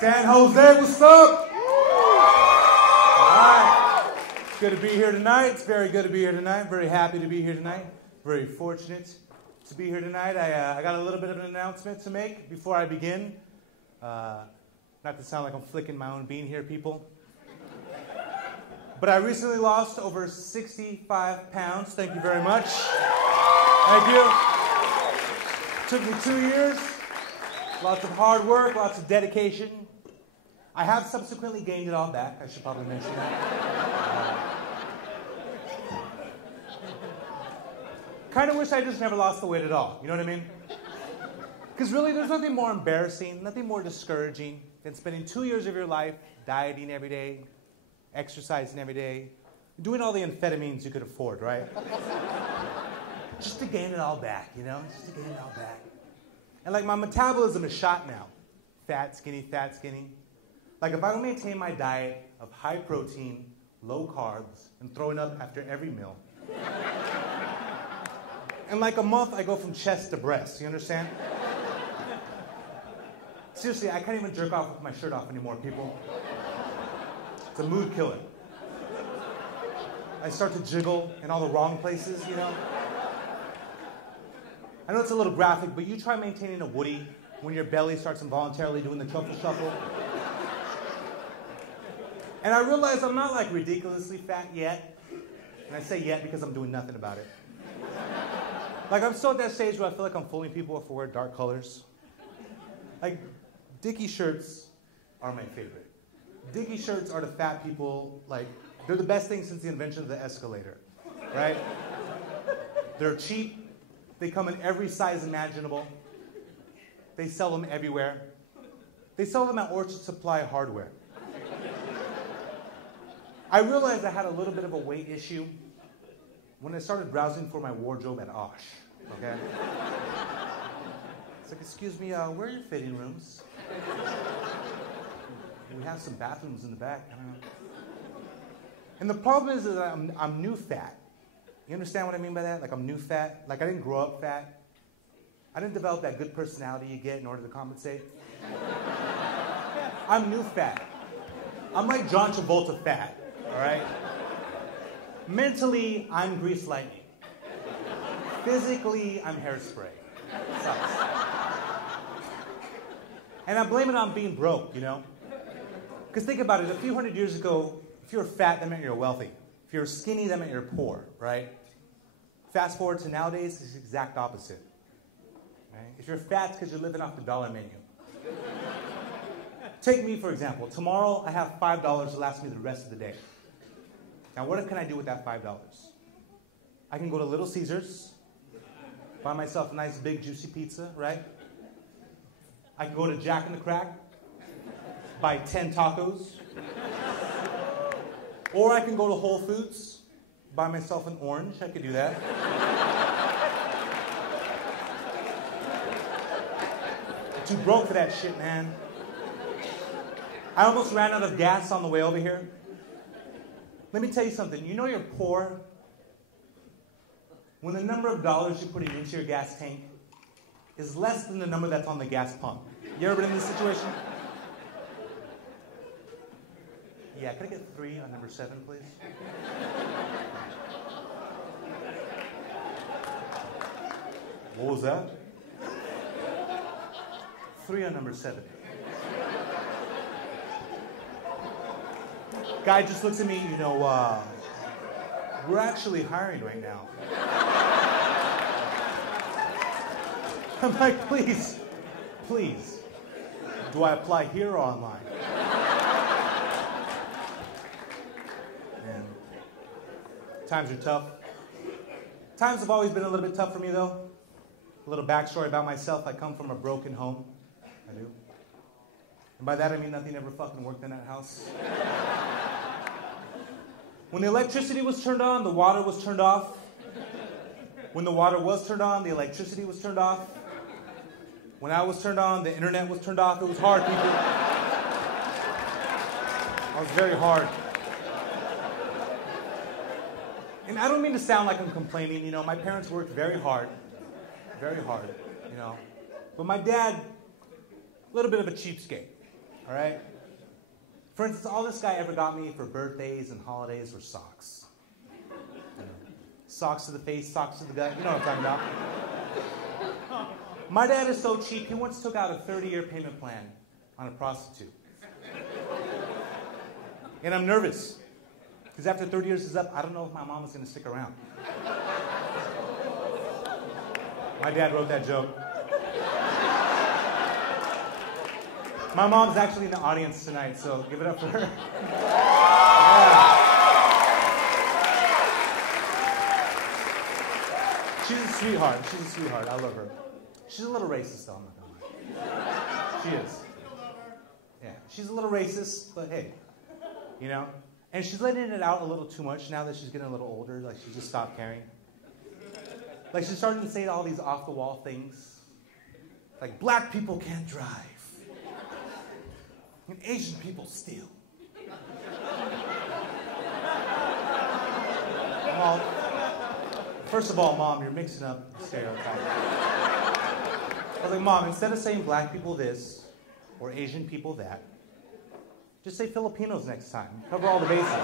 San Jose, what's up? All right. It's good to be here tonight. It's very good to be here tonight. Very happy to be here tonight. Very fortunate to be here tonight. I got a little bit of an announcement to make before I begin. Not to sound like I'm flicking my own bean here, people. But I recently lost over 65 pounds. Thank you very much. Thank you. Took me 2 years. Lots of hard work, lots of dedication. I have subsequently gained it all back. I should probably mention that. Kind of wish I just never lost the weight at all. You know what I mean? Because really, there's nothing more embarrassing, nothing more discouraging than spending 2 years of your life dieting every day, exercising every day, doing all the amphetamines you could afford, right? Just to gain it all back, you know? Just to gain it all back. And like my metabolism is shot now. Fat, skinny, fat, skinny. Like if I don't maintain my diet of high protein, low carbs, and throwing up after every meal. In like a month, I go from chest to breast, you understand? Seriously, I can't even jerk off with my shirt off anymore, people. It's a mood killer. I start to jiggle in all the wrong places, you know? I know it's a little graphic, but you try maintaining a Woody when your belly starts involuntarily doing the truffle shuffle. And I realize I'm not like ridiculously fat yet. And I say yet because I'm doing nothing about it. Like I'm still at that stage where I feel like I'm fooling people if I wear dark colors. Like Dickie shirts are my favorite. Dickie shirts are the fat people, like they're the best thing since the invention of the escalator, right? They're cheap. They come in every size imaginable. They sell them everywhere. They sell them at Orchard Supply Hardware. I realized I had a little bit of a weight issue when I started browsing for my wardrobe at Osh, okay? It's like, excuse me, where are your fitting rooms? We have some bathrooms in the back. I don't know. And the problem is that I'm new fat. You understand what I mean by that? Like I'm new fat. Like I didn't grow up fat. I didn't develop that good personality you get in order to compensate. I'm new fat. I'm like John Travolta fat, all right? Mentally, I'm grease lightning. Physically, I'm hairspray. Sucks. And I blame it on being broke, you know? Because think about it, a few hundred years ago, if you were fat, that meant you're wealthy. If you're skinny, that meant you're poor, right? Fast forward to nowadays, it's the exact opposite. Right? If you're fat, it's because you're living off the dollar menu. Take me, for example. Tomorrow, I have $5 to last me the rest of the day. Now, what can I do with that $5? I can go to Little Caesars, buy myself a nice, big, juicy pizza, right? I can go to Jack in the Crack, buy 10 tacos. Or I can go to Whole Foods, buy myself an orange. I could do that. I'm too broke for that shit, man. I almost ran out of gas on the way over here. Let me tell you something. You know you're poor when the number of dollars you're putting into your gas tank is less than the number that's on the gas pump. You ever been in this situation? Yeah, can I get 3 on number 7, please? What was that? 3 on number 7. Guy just looks at me, you know, we're actually hiring right now. I'm like, please, please, do I apply here or online? Man, times are tough. Times have always been a little bit tough for me, though. A little backstory about myself. I come from a broken home. I do. And by that, I mean nothing ever fucking worked in that house. When the electricity was turned on, the water was turned off. When the water was turned on, the electricity was turned off. When I was turned on, the internet was turned off. It was hard, people. It was very hard. And I don't mean to sound like I'm complaining, you know, my parents worked very hard, you know. But my dad, a little bit of a cheapskate. All right? For instance, all this guy ever got me for birthdays and holidays were socks. You know, socks to the face, socks to the gut. You know what I'm talking about. My dad is so cheap, he once took out a 30-year payment plan on a prostitute. And I'm nervous. Because after 30 years is up, I don't know if my mom is going to stick around. My dad wrote that joke. My mom's actually in the audience tonight, so give it up for her. Yeah. She's a sweetheart. She's a sweetheart. I love her. She's a little racist, though. I'm not going to lie. She is. Yeah, she's a little racist, but hey, you know? And she's letting it out a little too much now that she's getting a little older. Like, she just stopped caring. Like, she's starting to say all these off-the-wall things. Like, black people can't drive. And Asian people steal. Well, first of all, Mom, you're mixing up stereotypes. I was like, Mom, instead of saying black people this or Asian people that, just say Filipinos next time. Cover all the bases. You know?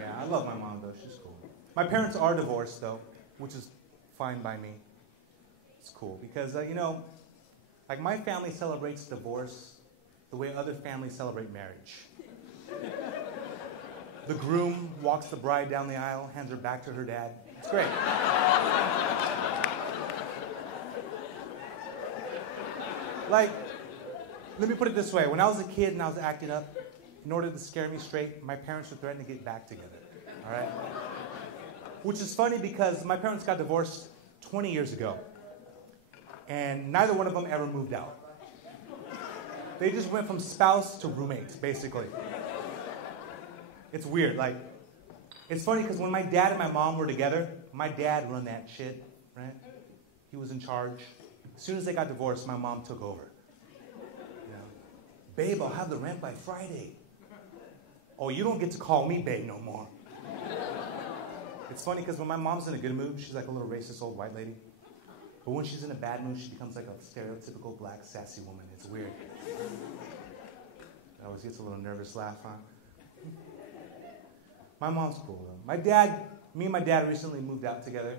Yeah, I love my mom, though. She's cool. My parents are divorced, though, which is fine by me. It's cool because, you know, like my family celebrates divorce the way other families celebrate marriage. The groom walks the bride down the aisle, hands her back to her dad. It's great. Like, let me put it this way. When I was a kid and I was acting up, in order to scare me straight, my parents would threaten to get back together. All right? Which is funny because my parents got divorced 20 years ago. And neither one of them ever moved out. They just went from spouse to roommate, basically. It's weird. Like, it's funny because when my dad and my mom were together, my dad run that shit, right? He was in charge. As soon as they got divorced, my mom took over. You know, babe, I'll have the rent by Friday. Oh, you don't get to call me babe no more. It's funny because when my mom's in a good mood, she's like a little racist old white lady. But when she's in a bad mood, she becomes like a stereotypical black sassy woman. It's weird. It always gets a little nervous laugh, huh? My mom's cool, though. Me and my dad recently moved out together,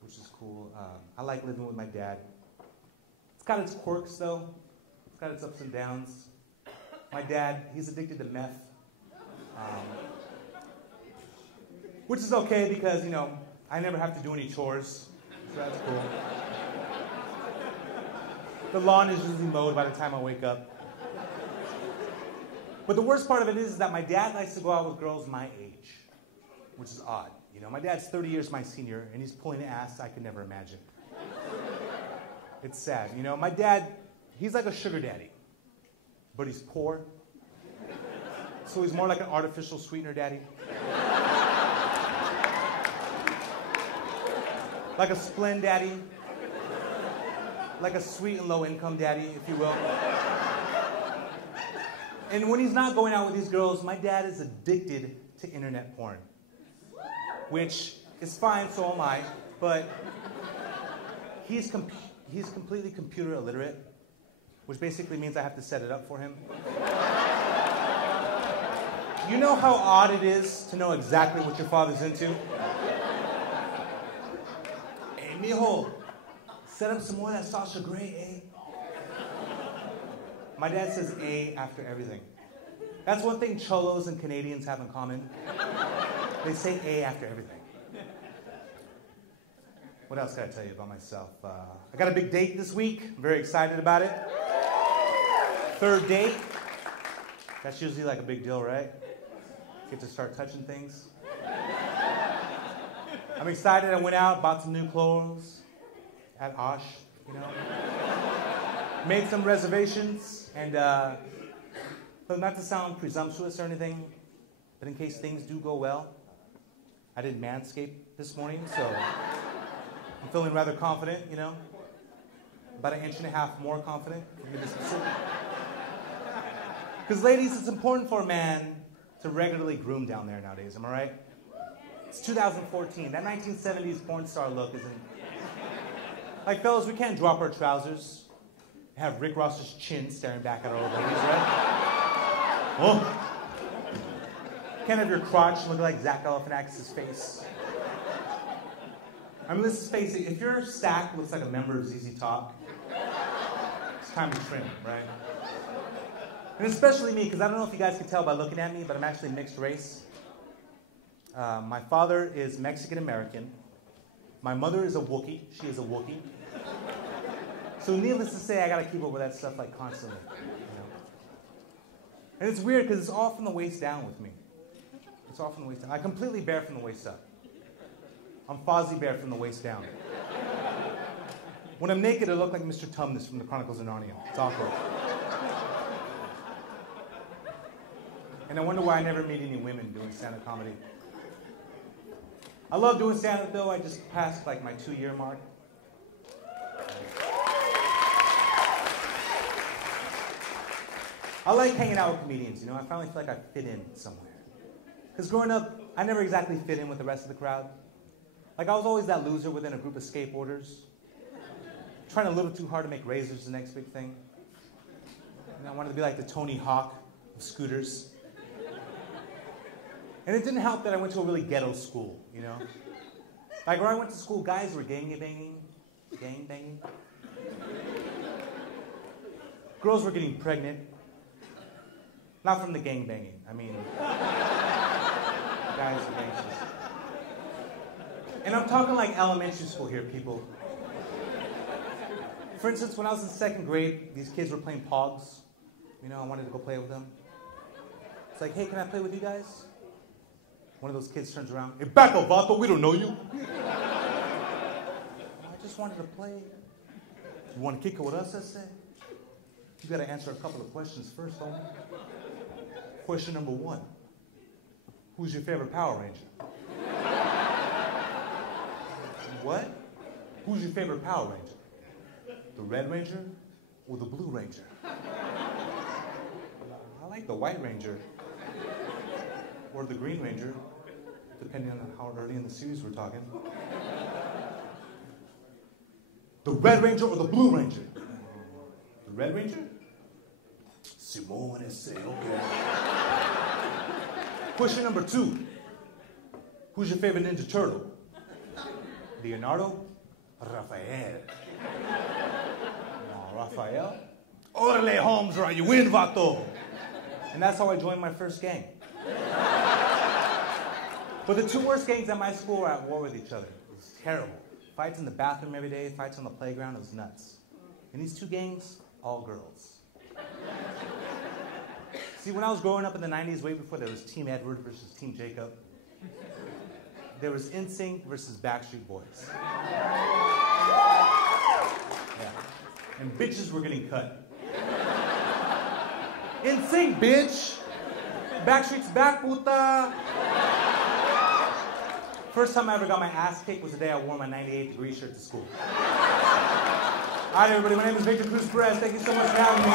which is cool. I like living with my dad. It's got its quirks, though. It's got its ups and downs. My dad, he's addicted to meth. Which is okay because, you know, I never have to do any chores. So that's cool. The lawn is usually mowed by the time I wake up. But the worst part of it is that my dad likes to go out with girls my age, which is odd. You know, my dad's 30 years my senior, and he's pulling ass I could never imagine. It's sad. You know, my dad, he's like a sugar daddy, but he's poor. So he's more like an artificial sweetener daddy. Like a Splend daddy. Like a sweet and low income daddy, if you will. And when he's not going out with these girls, my dad is addicted to internet porn. Which is fine, so am I, but he's completely computer illiterate, which basically means I have to set it up for him. You know how odd it is to know exactly what your father's into? Hey, mijo, set up some more of that Sasha Grey, eh? My dad says A after everything. That's one thing Cholos and Canadians have in common. They say A after everything. What else can I tell you about myself? I got a big date this week. I'm very excited about it. Third date. That's usually like a big deal, right? Get to start touching things. I'm excited. I went out, bought some new clothes at Osh, you know. Made some reservations, and look, not to sound presumptuous or anything, but in case things do go well, I did Manscaped this morning, so I'm feeling rather confident, you know. About 1.5 inches more confident, to be specific. Because ladies, it's important for a man to regularly groom down there nowadays, am I right? It's 2014. That 1970s porn star look isn't Like, fellas, we can't drop our trousers and have Rick Ross's chin staring back at our old ladies, right? Oh. Can't have your crotch look like Zach Galifianakis' face. I mean, let's just face it, if your stack looks like a member of ZZ Top, it's time to trim, right? And especially me, because I don't know if you guys can tell by looking at me, but I'm actually mixed race. My father is Mexican-American. My mother is a Wookiee. She is a Wookiee. So needless to say, I got to keep up with that stuff like constantly. You know? And it's weird because it's all from the waist down with me. It's all from the waist down. I completely bear from the waist up. I'm Fozzie Bear from the waist down. When I'm naked, I look like Mr. Tumnus from the Chronicles of Narnia. It's awkward. And I wonder why I never meet any women doing stand-up comedy. I love doing stand-up, though. I just passed, like, my 2-year mark. I like hanging out with comedians, you know? I finally feel like I fit in somewhere. Because growing up, I never exactly fit in with the rest of the crowd. Like, I was always that loser within a group of skateboarders. Trying a little too hard to make razors the next big thing. And I wanted to be like the Tony Hawk of scooters. And it didn't help that I went to a really ghetto school, you know? Like, where I went to school, guys were gang-banging. Girls were getting pregnant. Not from the gang-banging. I mean, guys were gangsters. And I'm talking like elementary school here, people. For instance, when I was in 2nd grade, these kids were playing Pogs. You know, I wanted to go play with them. It's like, hey, can I play with you guys? One of those kids turns around, hey, back up, Vato, we don't know you. I just wanted to play. You want to kick it with us, I say? You got to answer a couple of questions first, don't you? Question number 1. Who's your favorite Power Ranger? What? Who's your favorite Power Ranger? The Red Ranger or the Blue Ranger? I like the White Ranger. Or the Green Ranger, depending on how early in the series we're talking. The Red Ranger or the Blue Ranger? The Red Ranger? Simone S.A., okay. Question number 2. Who's your favorite Ninja Turtle? Leonardo? Raphael. No, Raphael? Orale, Holmes, or you win, Vato. And that's how I joined my first gang. But the 2 worst gangs at my school were at war with each other. It was terrible. Fights in the bathroom every day, fights on the playground, it was nuts. And these 2 gangs, all girls. See, when I was growing up in the 90s, way before there was Team Edward versus Team Jacob, there was NSYNC versus Backstreet Boys. Yeah. And bitches were getting cut. NSYNC, bitch! Backstreet's back, puta! First time I ever got my ass kicked was the day I wore my 98-degree shirt to school. All right, everybody, my name is Victor Cruz Perez. Thank you so much for having me.